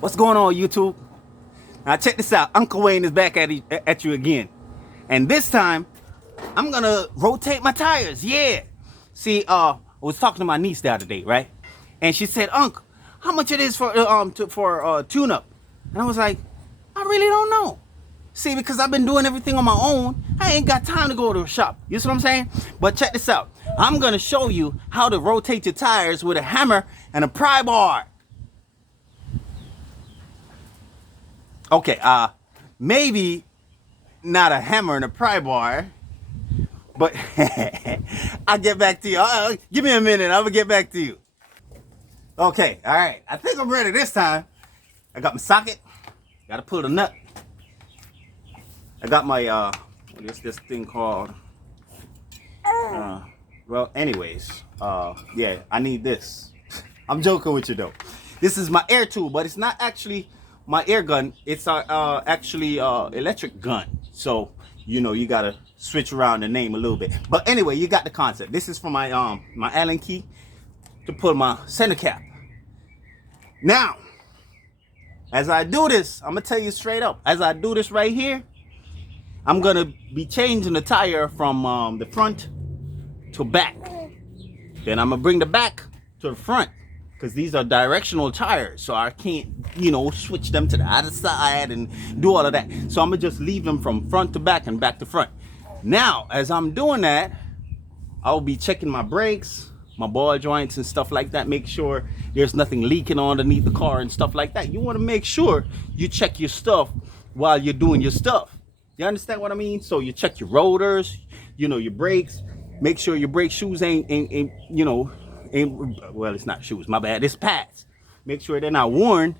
What's going on, YouTube? Now check this out. Uncle Wayne is back at you again. And this time, I'm gonna rotate my tires. Yeah. See, I was talking to my niece the other day, right? And she said, "Uncle, how much it is for tune-up?" And I was like, "I really don't know." See, because I've been doing everything on my own, I ain't got time to go to a shop. You see what I'm saying? But check this out. I'm gonna show you how to rotate your tires with a hammer and a pry bar. Okay, maybe not a hammer and a pry bar, but I'll get back to you. Give me a minute, I'm gonna get back to you. Okay, all right, I think I'm ready this time. I got my socket, gotta pull the nut. I got my, what's this thing called? Well, anyways, yeah, I need this. I'm joking with you though. This is my air tool, but it's not actually my air gun. It's actually electric gun. So, you know, you gotta switch around the name a little bit. But anyway, you got the concept. This is for my my Allen key to pull my center cap. Now, as I do this, I'm gonna tell you straight up. As I do this right here, I'm gonna be changing the tire from the front to back. Then I'm gonna bring the back to the front, because these are directional tires, so I can't, you know, switch them to the other side and do all of that. So I'm gonna just leave them from front to back and back to front. Now, as I'm doing that, I'll be checking my brakes, my ball joints and stuff like that, make sure there's nothing leaking underneath the car and stuff like that. You want to make sure you check your stuff while you're doing your stuff. You understand what I mean? So you check your rotors, you know, your brakes, make sure your brake shoes ain't you know, well, it's not shoes, my bad, it's pads. Make sure they're not worn.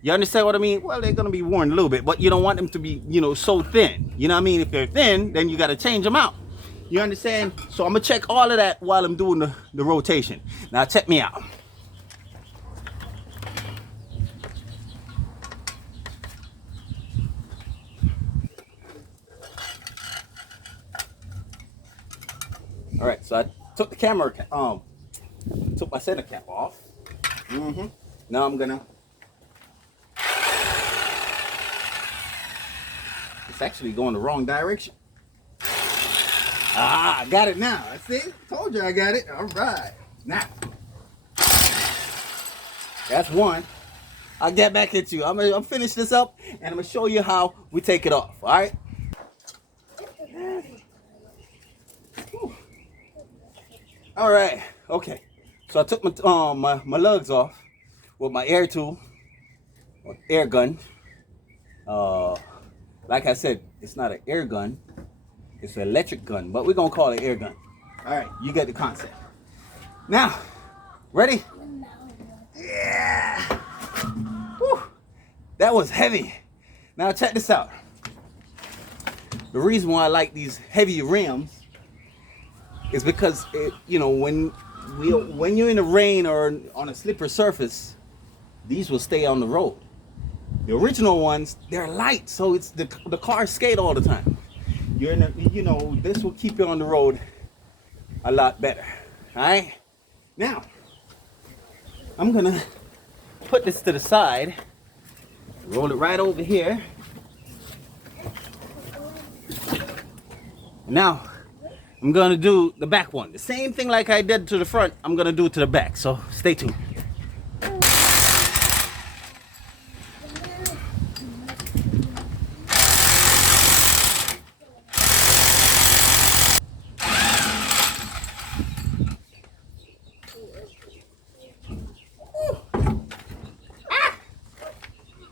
You understand what I mean? Well, they're gonna be worn a little bit, but you don't want them to be, you know, so thin. You know what I mean? If they're thin, then you gotta change them out. You understand? So I'm gonna check all of that while I'm doing the rotation. Now check me out. All right, so I took the camera, took my center cap off. Now I'm gonna, it's actually going the wrong direction. I got it now. I see. Told you I got it. All right. Now, that's one. I'll get back at you. I'm gonna finish this up and I'm gonna show you how we take it off. All right. All right. Okay. So I took my lugs off with my air tool, or air gun. Like I said, it's not an air gun. It's an electric gun, but we're gonna call it air gun. All right, you get the concept. Now, ready? Yeah. Whew. That was heavy. Now check this out. The reason why I like these heavy rims is because you know, when you're in the rain or on a slippery surface, these will stay on the road. The original ones, they're light, so it's the cars skate all the time. You're in a, you know, this will keep you on the road a lot better. All right. Now, I'm gonna put this to the side, roll it right over here. Now, I'm gonna do the back one. The same thing like I did to the front, I'm gonna do it to the back. So stay tuned.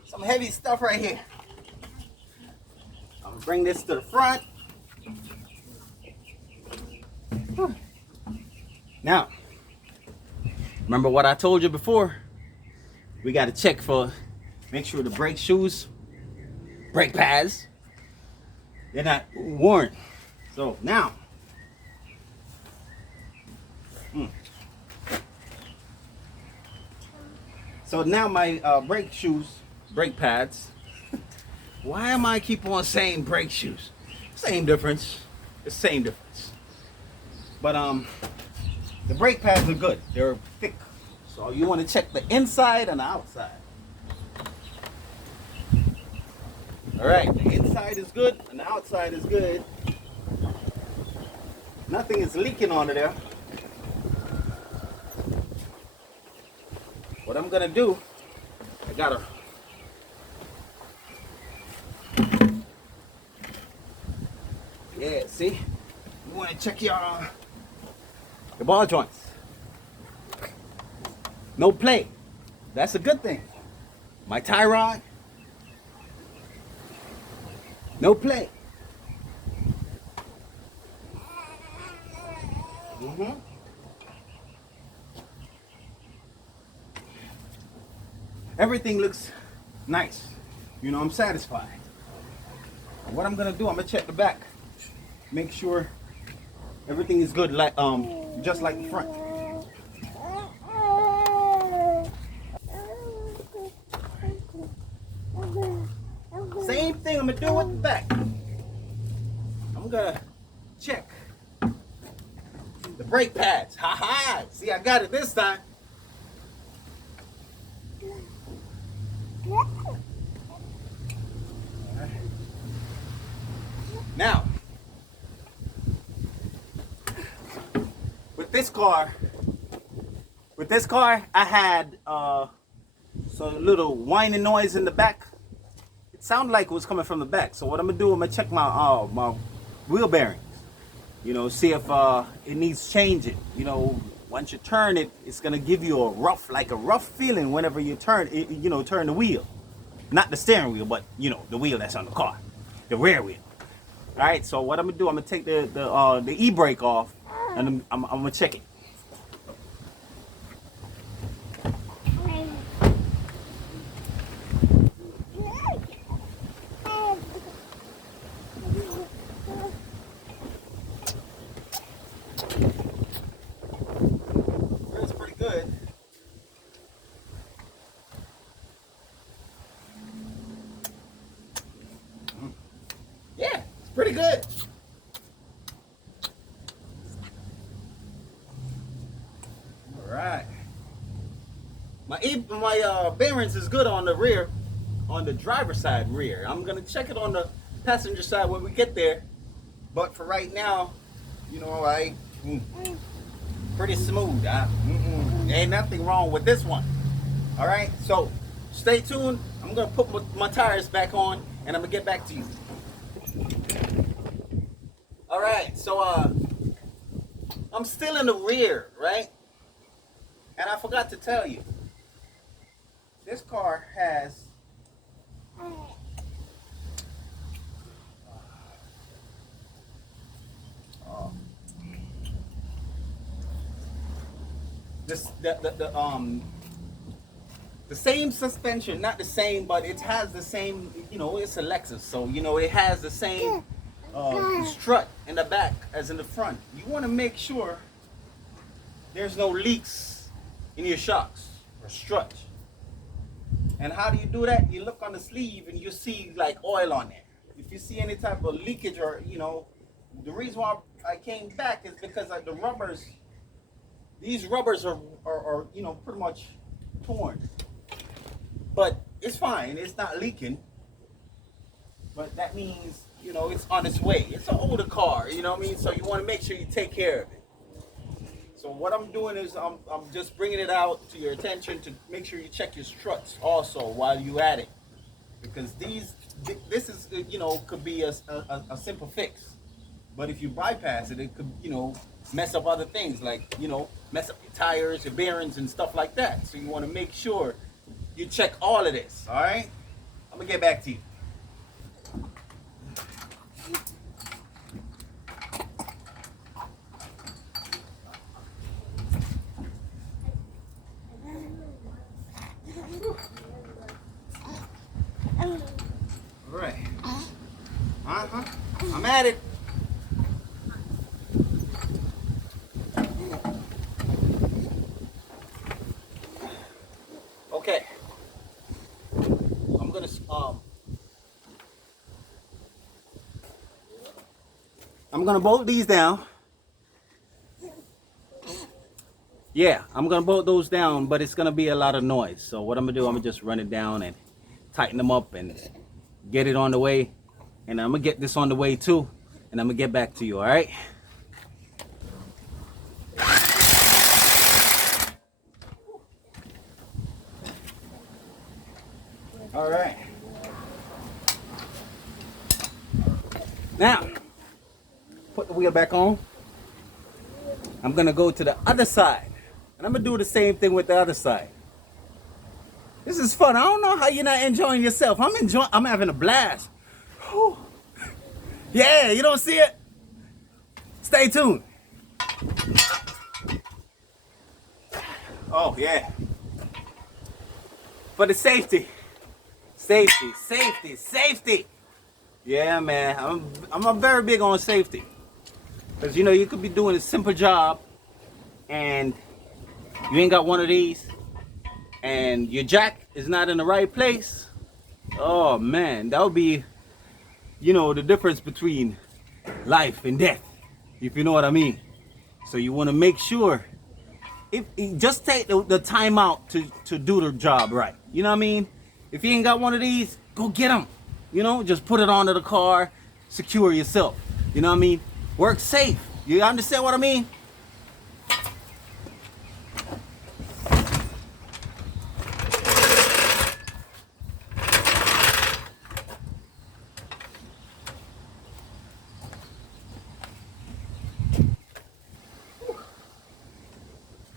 Some heavy stuff right here. I'm gonna bring this to the front. Now, remember what I told you before? We got to check for, make sure the brake shoes, brake pads, they're not worn. So now, so now my brake shoes, brake pads. Why am I keep on saying brake shoes? Same difference. It's same difference. But the brake pads are good. They're thick. So you want to check the inside and the outside. All right, the inside is good and the outside is good. Nothing is leaking onto there. What I'm gonna do, I gotta see, you wanna check your ball joints. No play. That's a good thing. My tie rod, no play. Everything looks nice. You know, I'm satisfied. What I'm gonna do, I'm gonna check the back, make sure everything is good, like just like the front. Same thing I'm gonna do with the back. I'm gonna check the brake pads. Ha ha! See, I got it this time. Now, with this car, I had some little whining noise in the back. It sounded like it was coming from the back. So what I'm gonna do, I'm gonna check my my wheel bearings. You know, see if it needs changing. You know, once you turn it, it's gonna give you a rough feeling whenever you turn it. You know, turn the wheel, not the steering wheel, but you know, the wheel that's on the car, the rear wheel. All right. So what I'm gonna do, I'm gonna take the e-brake off, and I'm gonna check it. That's pretty good. Yeah, it's pretty good. All right. My bearings is good on the rear, on the driver's side rear. I'm gonna check it on the passenger side when we get there. But for right now, you know, pretty smooth. Ain't nothing wrong with this one. All right, so stay tuned. I'm gonna put my tires back on, and I'm gonna get back to you. All right, so I'm still in the rear, right? And I forgot to tell you, this car has the same suspension, not the same, but it has the same, you know, it's a Lexus, so you know it has the same strut in the back as in the front. You want to make sure there's no leaks in your shocks or strut. And how do you do that? You look on the sleeve and you see like oil on there. If you see any type of leakage, or you know, the reason why I came back is because like the rubbers, these rubbers are you know, pretty much torn. But it's fine, it's not leaking. But that means, you know, it's on its way. It's an older car, you know what I mean? So you want to make sure you take care of it. So what I'm doing is I'm just bringing it out to your attention to make sure you check your struts also while you at it. Because this is, you know, could be a simple fix. But if you bypass it, it could, you know, mess up other things, like, you know, mess up your tires, your bearings, and stuff like that. So you want to make sure you check all of this, all right? I'm going to get back to you. All right. I'm at it. Okay. I'm gonna bolt these down. Yeah, I'm gonna bolt those down, but it's gonna be a lot of noise. So what I'm gonna do, I'm gonna just run it down and tighten them up and get it on the way, and I'm gonna get this on the way too, and I'm gonna get back to you. All right. All right. Now, put the wheel back on. I'm gonna go to the other side, and I'm gonna do the same thing with the other side. This is fun. I don't know how you're not enjoying yourself. I'm enjoying. I'm having a blast. Whew. Yeah, you don't see it? Stay tuned. Oh yeah. For the safety. Safety, safety, safety. Yeah, man. I'm very big on safety. Because, you know, you could be doing a simple job and you ain't got one of these and your jack is not in the right place. Oh, man. That would be, you know, the difference between life and death, if you know what I mean. So you want to make sure, if just take the time out to do the job right. You know what I mean? If you ain't got one of these, go get them. You know, just put it onto the car, secure yourself. You know what I mean? Work safe. You understand what I mean?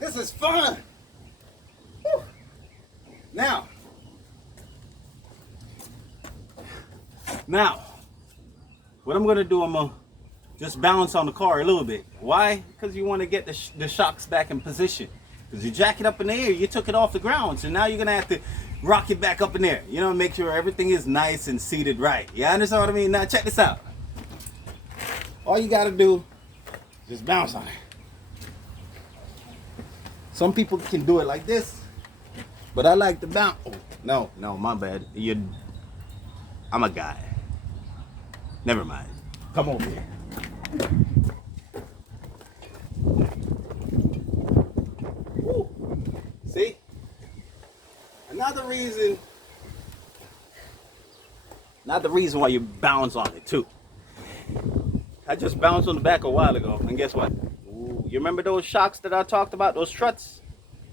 This is fun. Whew. Now, what I'm gonna do, I'm gonna just bounce on the car a little bit. Why? Because you want to get the shocks back in position. Because you jack it up in the air, you took it off the ground, so now you're gonna have to rock it back up in there. You know, make sure everything is nice and seated right. You understand what I mean? Now check this out. All you gotta do, just bounce on it. Some people can do it like this, but I like to bounce. Oh, no, my bad. I'm a guy. Never mind. Come over here. Woo. See? Another reason why you bounce on it too. I just bounced on the back a while ago, and guess what? Ooh, you remember those shocks that I talked about, those struts?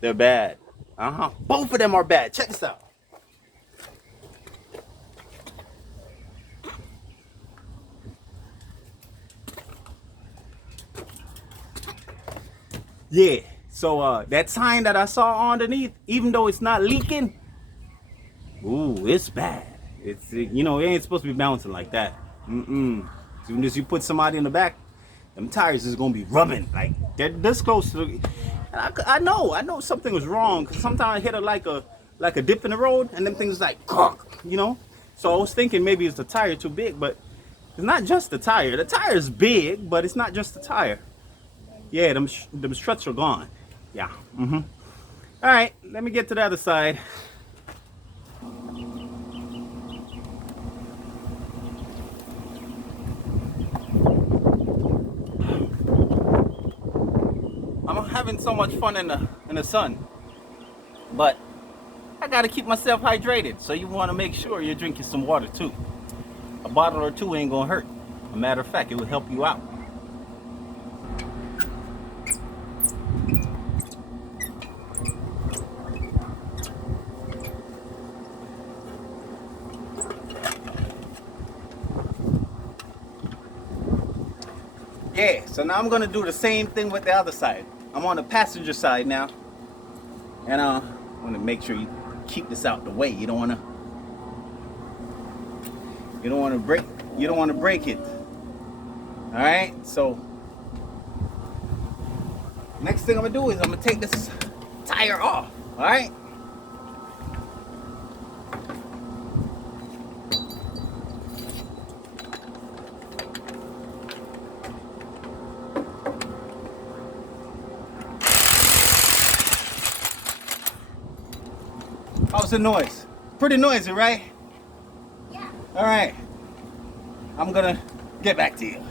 They're bad. Both of them are bad. Check this out. Yeah, so that sign that I saw underneath, even though it's not leaking, ooh, it's bad. It's, you know, it ain't supposed to be bouncing like that. As soon as you put somebody in the back, them tires is gonna be rubbing like they're this close to. And I know something was wrong because sometimes I hit it like a dip in the road, and them things like, you know. So I was thinking maybe it's the tire too big, but it's not just the tire. The tire is big, but it's not just the tire. Yeah, them struts are gone. Yeah. All right, let me get to the other side. I'm having so much fun in the sun, but I gotta keep myself hydrated. So you want to make sure you're drinking some water too. A bottle or two ain't gonna hurt. A matter of fact, it will help you out. Yeah, so now I'm gonna do the same thing with the other side. I'm on the passenger side now, and I want to make sure you keep this out the way. You don't want to break it. All right. So next thing I'm gonna do is I'm gonna take this tire off. All right. How's the noise? Pretty noisy, right? Yeah. All right. I'm gonna get back to you.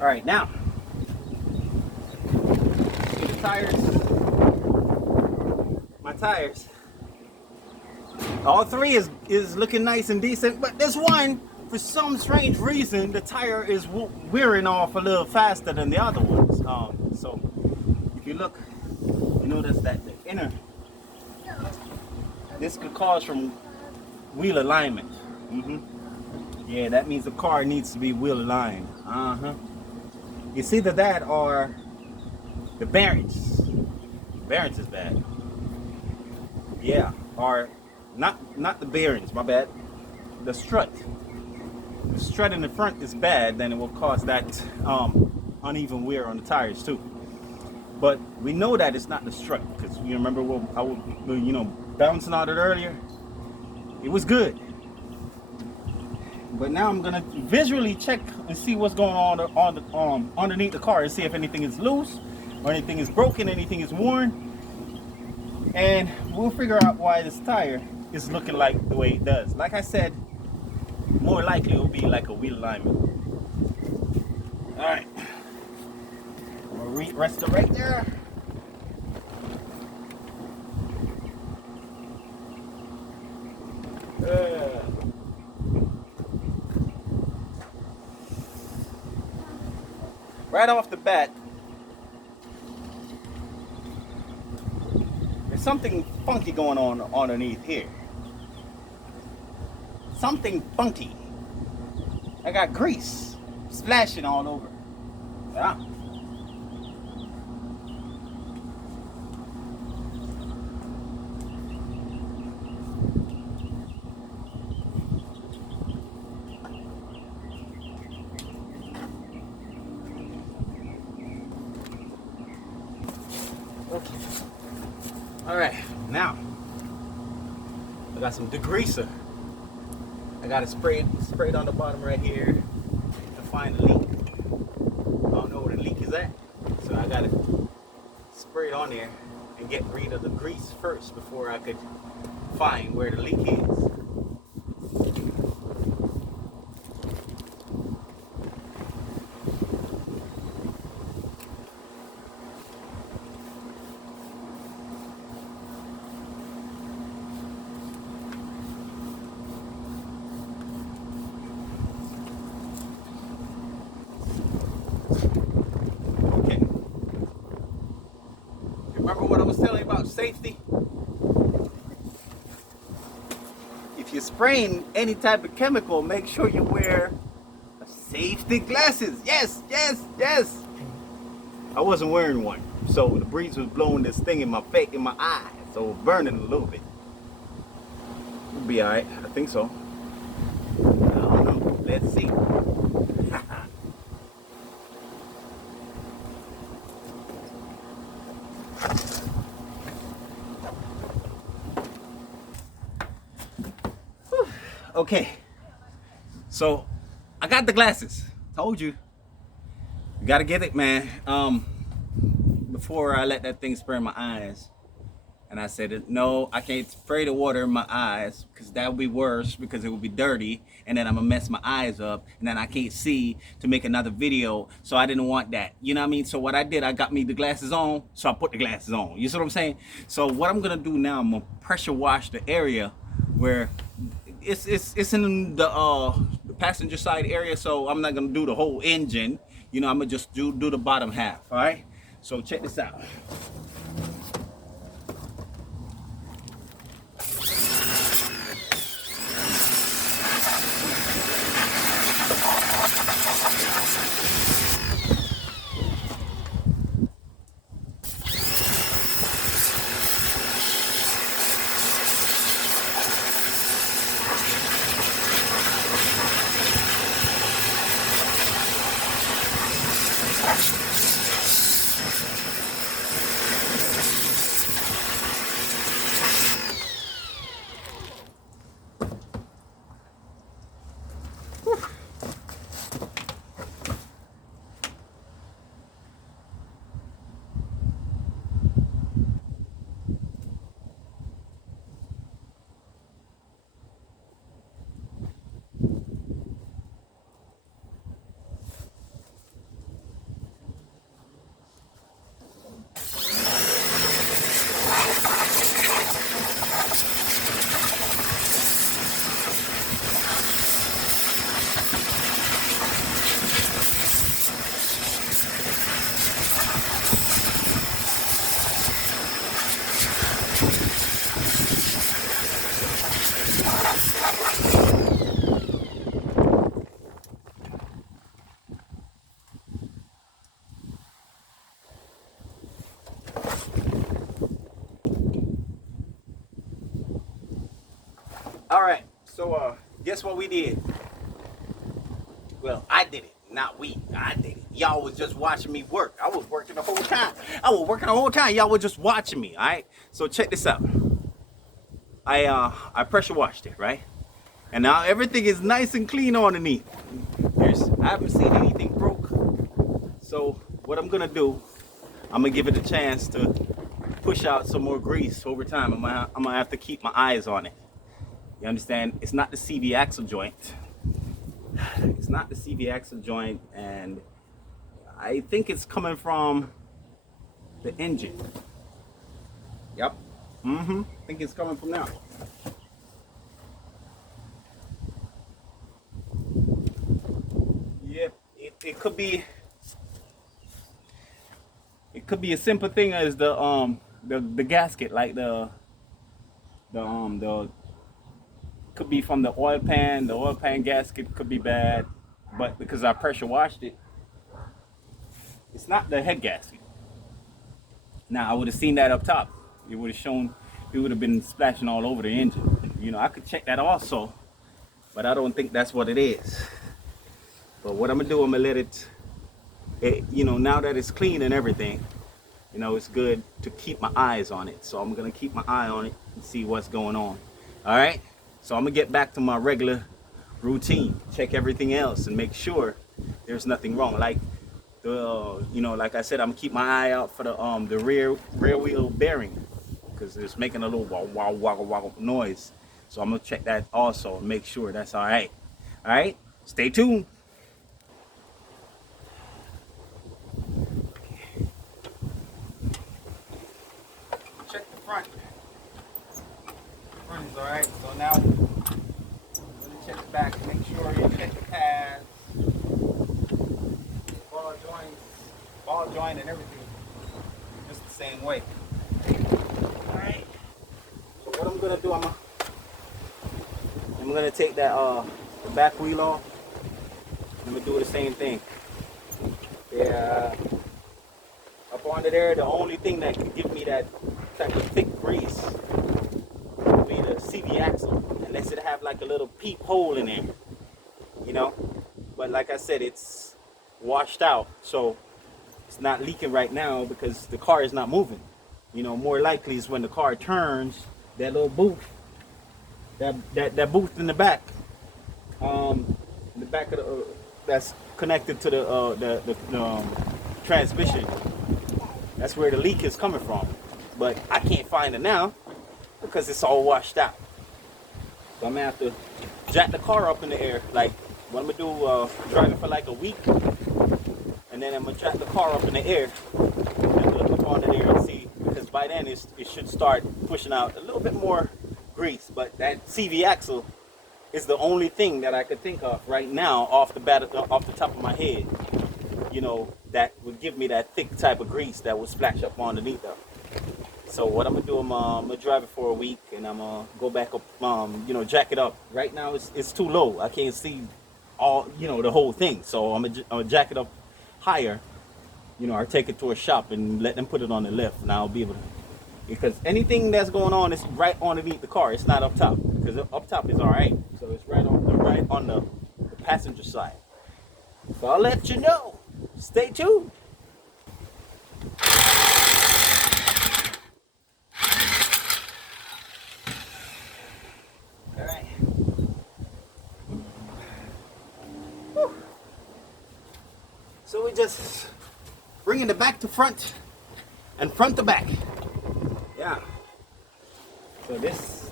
All right, now see the tires. My tires. All three is looking nice and decent, but this one, for some strange reason, the tire is wearing off a little faster than the other ones. So if you look, you notice that the inner, this could cause from wheel alignment. Yeah, that means the car needs to be wheel aligned. It's either that or the bearings. Bearings is bad. Yeah, or not the bearings, my bad. The strut. The strut in the front is bad, then it will cause that uneven wear on the tires too. But we know that it's not the strut, because you remember what I was, bouncing on it earlier. It was good. But now I'm gonna visually check and see what's going on underneath the car and see if anything is loose or anything is broken, anything is worn. And we'll figure out why this tire is looking like the way it does. Like I said, more likely it will be like a wheel alignment. All right, I'm gonna rest it right there. Right off the bat, there's something funky going on underneath here. Something funky. I got grease splashing all over. Yeah. Okay. All right, now I got some degreaser. I got it sprayed on the bottom right here to find the leak. I don't know where the leak is at, so I got it sprayed on there and get rid of the grease first before I could find where the leak is. Remember what I was telling you about safety? If you're spraying any type of chemical, make sure you wear safety glasses. Yes, yes, yes. I wasn't wearing one, so the breeze was blowing this thing in my face, in my eye, so it was burning a little bit. It'll be alright, I think so. I don't know. Let's see. Okay, so I got the glasses. Told you, you gotta get it, man. Before I let that thing spray in my eyes, and I said, no, I can't spray the water in my eyes because that would be worse, because it would be dirty, and then I'm gonna mess my eyes up, and then I can't see to make another video. So I didn't want that, you know what I mean? So what I did, I got me the glasses on, so I put the glasses on. You see what I'm saying? So what I'm gonna do now, I'm gonna pressure wash the area where it's in the passenger side area, so I'm not gonna do the whole engine. You know, I'm gonna just do the bottom half. All right, so check this out. So guess what we did? Well, I did it, not we. I did it. Y'all was just watching me work. I was working the whole time. Y'all were just watching me. All right. So check this out. I pressure washed it, right? And now everything is nice and clean underneath. I haven't seen anything broke. So what I'm gonna do, I'm gonna give it a chance to push out some more grease over time. I'm gonna have to keep my eyes on it. You understand? It's not the CV axle joint. It's not the CV axle joint, and I think it's coming from the engine. Yep. I think it's coming from now. Yep. It could be. It could be a simple thing as the gasket, like the could be from the oil pan. The oil pan gasket could be bad, but because I pressure washed it, it's not the head gasket. Now I would have seen that up top. It would have shown. It would have been splashing all over the engine. You know, I could check that also, but I don't think that's what it is. But what I'm gonna do, I'm gonna let it. You know, now that it's clean and everything, you know, it's good to keep my eyes on it. So I'm gonna keep my eye on it and see what's going on. All right. So I'm gonna get back to my regular routine, check everything else, and make sure there's nothing wrong. Like you know, like I said, I'm gonna keep my eye out for the rear wheel bearing, because it's making a little wow woggle woggle noise. So I'm gonna check that also and make sure that's all right. All right. Stay tuned. Check the front. The front is all right. So now I'm gonna check the back. Make sure you check the pads, ball joint, and everything. Just the same way. All right. So what I'm gonna do, I'm gonna take that the back wheel off. I'm gonna do the same thing. Yeah. Up under there, the only thing that could give me that type of thick grease would be the CV axle, unless it have like a little peep hole in there, you know. But like I said, it's washed out, so it's not leaking right now because the car is not moving. You know, more likely is when the car turns, that little booth, that booth in the back of the that's connected to the transmission. That's where the leak is coming from, but I can't find it now because it's all washed out. So I'm gonna have to jack the car up in the air. Like what I'm gonna do, drive it for like a week, and then I'm gonna jack the car up in the air and look up on the air and see, because by then it should start pushing out a little bit more grease. But that CV axle is the only thing that I could think of right now off the top of my head, you know, that would give me that thick type of grease that would splash up underneath them. So what I'm gonna do, I'm gonna drive it for a week, and I'm gonna go back up, you know, jack it up. Right now it's too low. I can't see all, you know, the whole thing. So I'm gonna jack it up higher, you know, or take it to a shop and let them put it on the lift, and I'll be able to. Because anything that's going on is right underneath the car. It's not up top, because up top is all right. So it's right on the passenger side. So I'll let you know. Stay tuned. All right. Whew. So we just bringing the back to front and front to back. Yeah. So this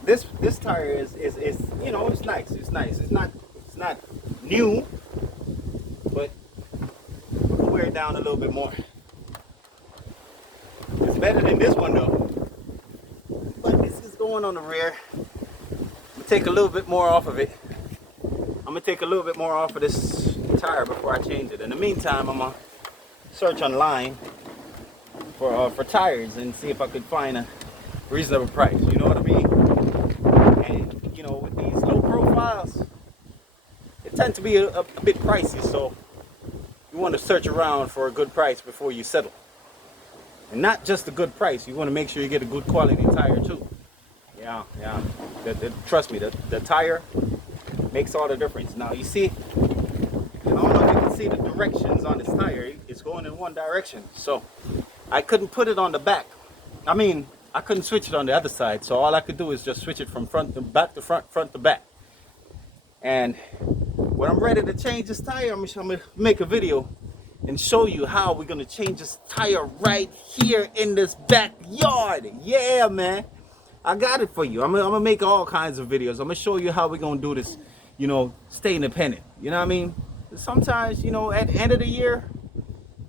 tire is you know, it's nice. It's nice. It's not new, but we'll wear it down a little bit more. It's better than this one though. But this is going on the rear. I'm gonna take a little bit more off of it. I'm gonna take a little bit more off of this tire before I change it. In the meantime, I'm gonna search online for tires and see if I could find a reasonable price. You know what I mean? And you know, with these low profiles, they tend to be a bit pricey. So you want to search around for a good price before you settle. And not just a good price, you want to make sure you get a good quality tire too. Yeah. Trust me, the tire Makes all the difference. Now you see, I don't know if you can see the directions on this tire. It's going in one direction. So I couldn't put it on the back. I mean, I couldn't switch it on the other side. So all I could do is just switch it from front to back to front, front to back. And when I'm ready to change this tire, I'm gonna make a video and show you how we're gonna change this tire right here in this backyard. Yeah, man. I got it for you. I'm gonna make all kinds of videos. I'm gonna show you how we're gonna do this, you know, stay independent. You know what I mean? Sometimes, you know, at the end of the year,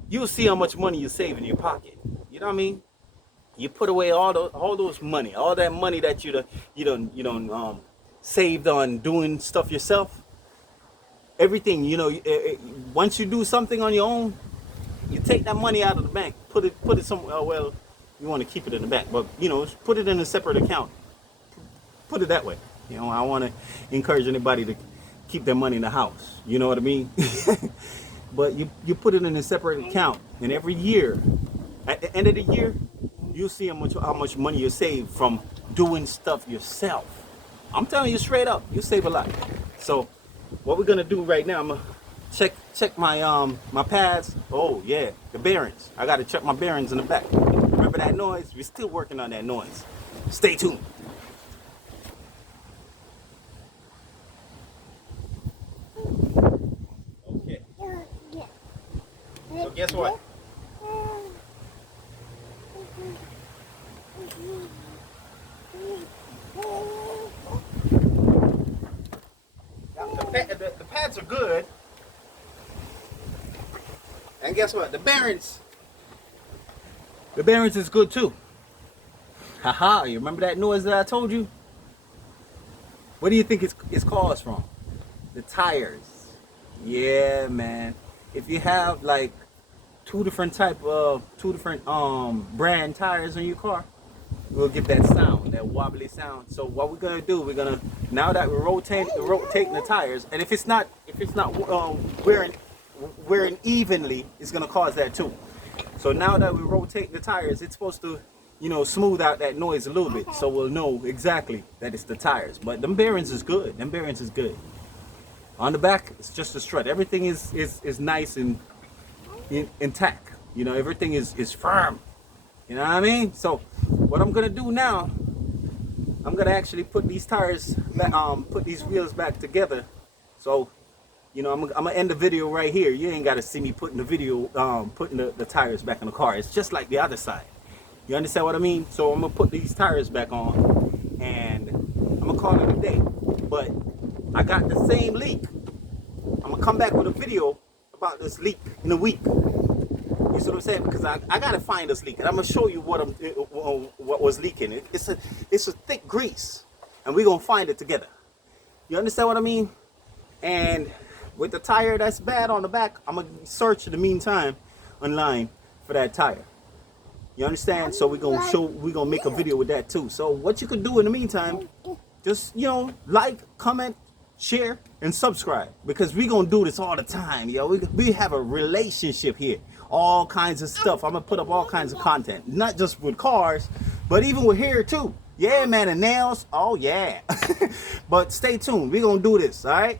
you'll see how much money you save in your pocket. You know what I mean? You put away all those money, all that money that you don't saved on doing stuff yourself. Everything, you know, once you do something on your own, you take that money out of the bank, put it somewhere. Well, you want to keep it in the bank, but you know, put it in a separate account. Put it that way. You know, I want to encourage anybody to keep their money in the house. You know what I mean? But you put it in a separate account, and every year, at the end of the year, you'll see how much money you save from doing stuff yourself. I'm telling you straight up, you save a lot. So what we're gonna do right now, I'm gonna check my my pads. Oh yeah, the bearings. I gotta check my bearings in the back. Remember that noise? We're still working on that noise. Stay tuned. Okay. So guess what? The pads are good. And guess what? The bearings is good too. Haha, you remember that noise that I told you? What do you think it's caused from? The tires. Yeah, man. If you have like two different brand tires in your car, we'll get that sound, that wobbly sound. So what we're gonna do, now that we're rotating the tires, and if it's not wearing evenly, it's gonna cause that too. So now that we rotate the tires, it's supposed to, you know, smooth out that noise a little bit, so we'll know exactly that it's the tires. But them bearings is good. Them bearings is good. On the back, it's just a strut. Everything is nice and intact. You know, everything is firm. You know what I mean? So what I'm gonna do now, I'm gonna actually put these tires back, put these wheels back together. So, you know, I'm gonna end the video right here. You ain't gotta see me putting the video, putting the tires back in the car. It's just like the other side. You understand what I mean? So I'm gonna put these tires back on, and I'm gonna call it a day. But I got the same leak. I'm gonna come back with a video about this leak in a week. You see what I'm saying? Because I gotta find this leak, and I'm gonna show you what was leaking. It's a thick grease, and we're gonna find it together. You understand what I mean? And with the tire that's bad on the back, I'm gonna search in the meantime online for that tire. You understand? So we're gonna make a video with that too. So what you could do in the meantime, just, you know, like, comment, share, and subscribe, because we're gonna do this all the time. Yo, we have a relationship here. All kinds of stuff. I'm gonna put up all kinds of content, not just with cars, but even with hair too. Yeah, man, and nails. Oh yeah. But stay tuned. We're gonna do this. All right.